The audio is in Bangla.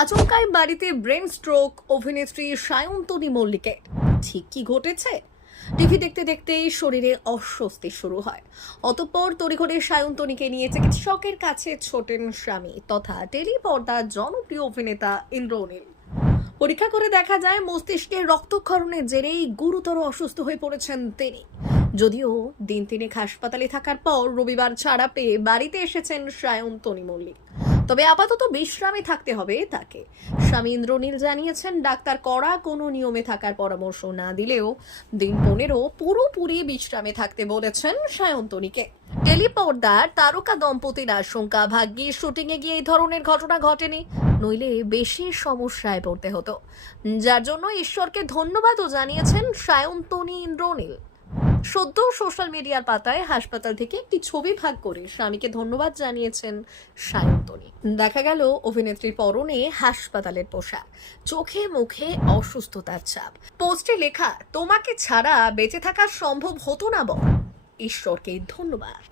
আচমকাই বাড়িতে ব্রেন স্ট্রোক অভিনেত্রী সায়ন্তনী মল্লিকের। ঠিক কি ঘটেছে? টিভি দেখতে দেখতেই শরীরে অস্বস্তি শুরু হয়। অতঃপর তড়িঘড়ি সায়ন্তনীকে নিয়ে চিকিৎসকের কাছে ছোটেন স্বামী তথা টেলিপর্দার জনপ্রিয় অভিনেতা ইন্দ্রনীল। পরীক্ষা করে দেখা যায় মস্তিষ্কে রক্তক্ষরণের জেরেই গুরুতর অসুস্থ হয়ে পড়েছেন তিনি। যদিও দিন তিনেক হাসপাতালে থাকার পর রবিবার ছাড়া পেয়ে বাড়িতে এসেছেন সায়ন্তনী মল্লিক। তবে আপাতত বিশ্রামে থাকতে হবে তাকে। স্বামী ইন্দ্রনীল জানিয়েছেন, ডাক্তার কড়া কোনো নিয়মে থাকার পরামর্শ না দিলেও দিন 15 পুরোপুরি বিশ্রামে থাকতে বলেছেন সায়ন্তনীকে। টেলিপর্দার তারকা দম্পতির আশঙ্কা, ভাগ্যে শুটিংয়ে গিয়ে এই ধরনের ঘটনা ঘটেনি, নইলে বেশি সমস্যায় পড়তে হতো, যার জন্য ঈশ্বরকে ধন্যবাদও জানিয়েছেন সায়ন্তনী ইন্দ্রনীল। সদ্য সোশ্যাল মিডিয়ার পাতায় হাসপাতাল থেকে একটি ছবি ভাগ করে স্বামীকে ধন্যবাদ জানিয়েছেন সায়ন্তনী। দেখা গেল অভিনেত্রীর পরনে হাসপাতালের পোশাক, চোখে মুখে অসুস্থতার ছাপ। পোস্টে লেখা, তোমাকে ছাড়া বেঁচে থাকা সম্ভব হতো না বল, ঈশ্বরকে ধন্যবাদ।